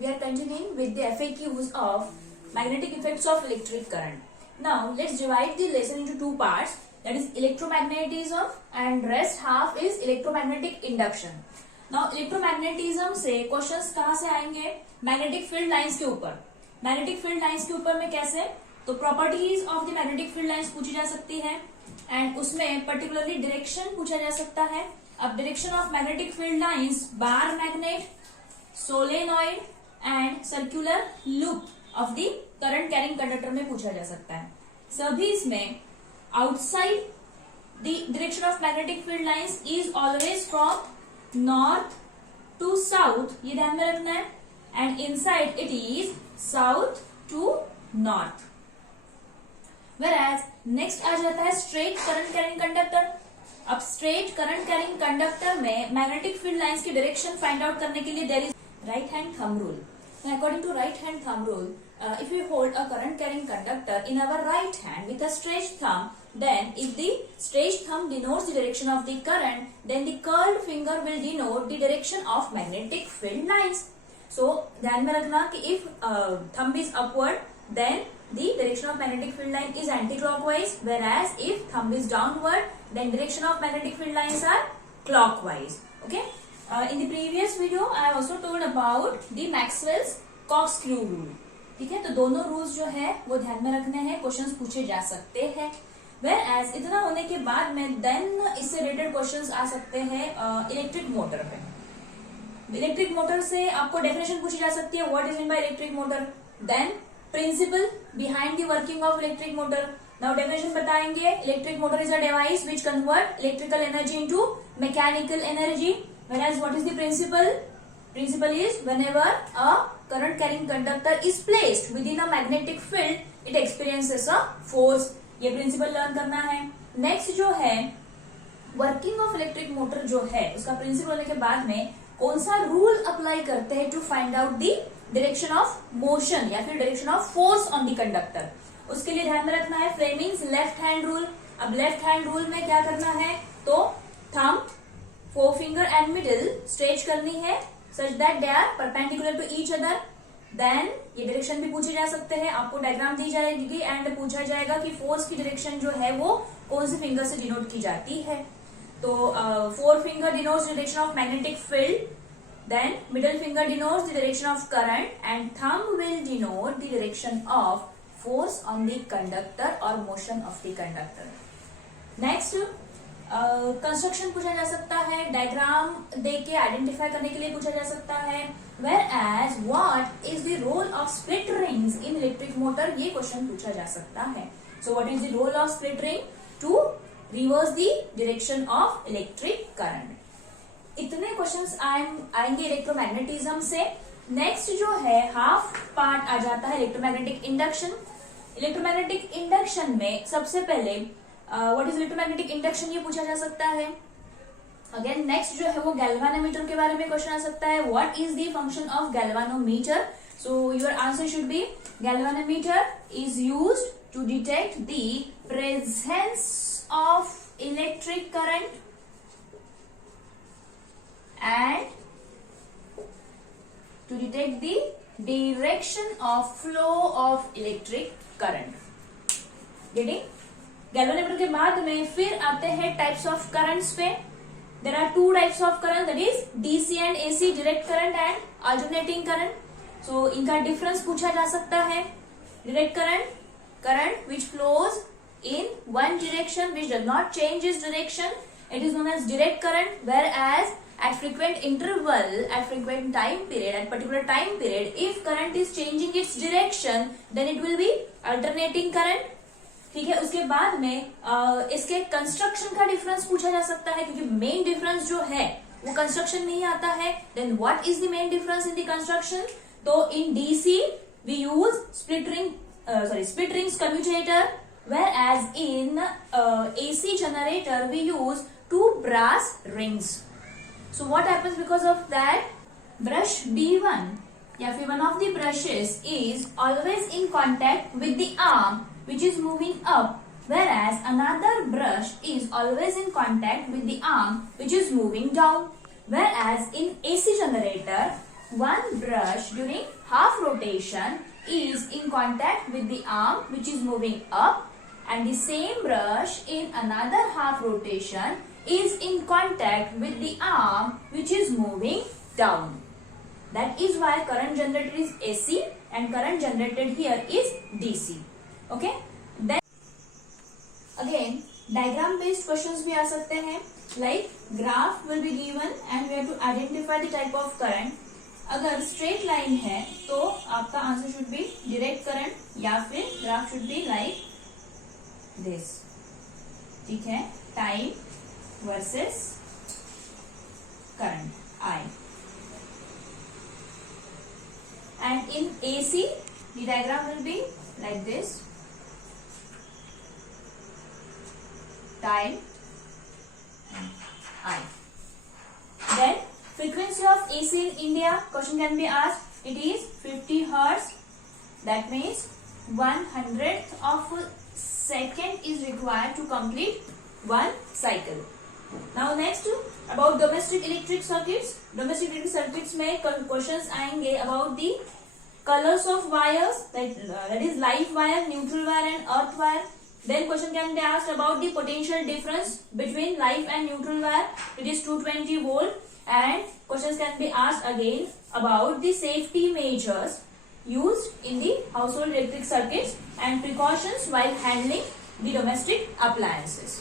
we are continuing with the FAQs of magnetic effects of electric current. Now let's divide the lesson into two parts, that is electromagnetism and rest half is electromagnetic induction. Now electromagnetism से क्वेश्चंस कहाँ से आएंगे? Magnetic field lines के ऊपर. Magnetic field lines के ऊपर में कैसे? तो properties of the magnetic field lines पूछी जा सकती है एंड उसमें पर्टिकुलरली डायरेक्शन पूछा जा सकता है. अब direction of magnetic field lines, bar magnet, solenoid and circular loop of the current carrying conductor में पूछा जा सकता है. सभी इसमें outside the direction of magnetic field lines is always from north to south, ये ध्यान में रखना है, and inside it is south to north. Whereas next आ जाता है स्ट्रेट करंट कैरिंग कंडक्टर. अब स्ट्रेट करंट कैरिंग कंडक्टर में मैग्नेटिक फील्ड लाइंस की डायरेक्शन फाइंड आउट करने के लिए there is right hand thumb rule. According to right hand thumb rule, if we hold a current carrying conductor in our right hand with a stretched thumb, then if the stretched thumb denotes the direction of the current, then the curled finger will denote the direction of magnetic field lines. So ध्यान में रखना कि if thumb is upward, then the direction of magnetic field line is anti-clockwise, whereas if thumb is downward, then direction of magnetic field lines are clockwise. Okay. In the previous video, I have also told about the Maxwell's corkscrew rule. ठीक है, तो दोनों रूल्स जो है वो ध्यान में रखने हैं, क्वेश्चंस पूछे जा सकते हैं. Whereas इतना होने के बाद में देन इससे रिलेटेड क्वेश्चंस आ सकते हैं इलेक्ट्रिक मोटर पे. इलेक्ट्रिक मोटर से आपको डेफिनेशन पूछी जा सकती है, what is mean by electric motor, then principle behind the working of electric motor. Now definition बताएंगे. Electric motor is a device which convert electrical energy into mechanical energy. Whereas what is the principle? Principle is whenever a current carrying conductor is placed within a magnetic field, it experiences a force. ये principle learn करना है. Next जो है working of electric motor जो है उसका principle होने के बाद में कौन सा rule apply करते हैं to find out the direction of motion या फिर direction of force on the conductor. उसके लिए ध्यान में रखना है Fleming's left hand rule. अब left hand rule में क्या करना है, तो thumb, forefinger and middle stretch करनी है such that they are perpendicular to each other. Then ये डायरेक्शन भी पूछे जा सकते हैं, आपको डायग्राम दी जाएगी एंड पूछा जाएगा कि फोर्स की डायरेक्शन जो है वो कौन से फिंगर से डिनोट की जाती है. तो four finger denotes direction of magnetic field, then middle finger denotes the direction of current and thumb will denote the direction of force on the conductor और motion of the conductor. Next construction पूछा जा सकता है, डायग्राम देके आइडेंटिफाई करने के लिए पूछा जा सकता है. Whereas what is the role of split rings in electric motor, ये क्वेश्चन पूछा जा सकता है. So what is the role of split ring? To reverse the direction of electric current. इतने क्वेश्चंस आएंगे इलेक्ट्रोमैग्नेटिज्म से. नेक्स्ट जो है हाफ पार्ट आ जाता है इलेक्ट्रोमैग्नेटिक इंडक्शन. इलेक्ट्रोमैग्नेटिक इंडक्शन में सबसे पहले व्हाट इज इलेक्ट्रोमैग्नेटिक इंडक्शन ये पूछा जा सकता है. अगेन नेक्स्ट जो है वो गैल्वानोमीटर के बारे में क्वेश्चन आ सकता है. What is the function of galvanometer? So your answer should be galvanometer is used to detect the presence of electric current and to detect the direction of flow of electric current. Getting? Galvanometer के बाद में फिर आते हैं types of currents पे. There are two types of current, that is DC and AC, direct current and alternating current. So इनका difference पूछा जा सकता है. Direct current, current which flows in one direction which does not change its direction, it is known as direct current. Whereas at frequent interval, at frequent time period, at particular time period, if current is changing its direction, then it will be alternating current. ठीक है, उसके बाद में इसके कंस्ट्रक्शन का डिफरेंस पूछा जा सकता है क्योंकि मेन डिफरेंस जो है वो कंस्ट्रक्शन में ही आता है. Then what is the main difference in the construction? तो in DC we use split rings commutator, whereas in AC generator we use two brass rings. So what happens because of that? Brush B1 या फिर one of the brushes is always in contact with the arm which is moving up, whereas another brush is always in contact with the arm which is moving down. Whereas in AC generator one brush during half rotation is in contact with the arm which is moving up, and the same brush in another half rotation is in contact with the arm which is moving down. That is why current generated is AC and current generated here is DC. Okay. Then again diagram based questions भी आ सकते हैं. Like graph will be given and we have to identify the type of current. अगर straight line है तो आपका answer should B direct current या फिर graph should be like this. ठीक है. Time versus current I. And in AC, the diagram will be like this. Time and I. Then frequency of AC in India, question can be asked. It is 50 Hertz. That means 1/100th of a second is required to complete one cycle. Now next about domestic electric circuits. Domestic electric circuits में questions आएंगे about the colors of wires, that is live wire, neutral wire and earth wire. Then question can be asked about the potential difference between live and neutral wire. It is 220 volt. And questions can be asked again about the safety measures used in the household electric circuits and precautions while handling the domestic appliances.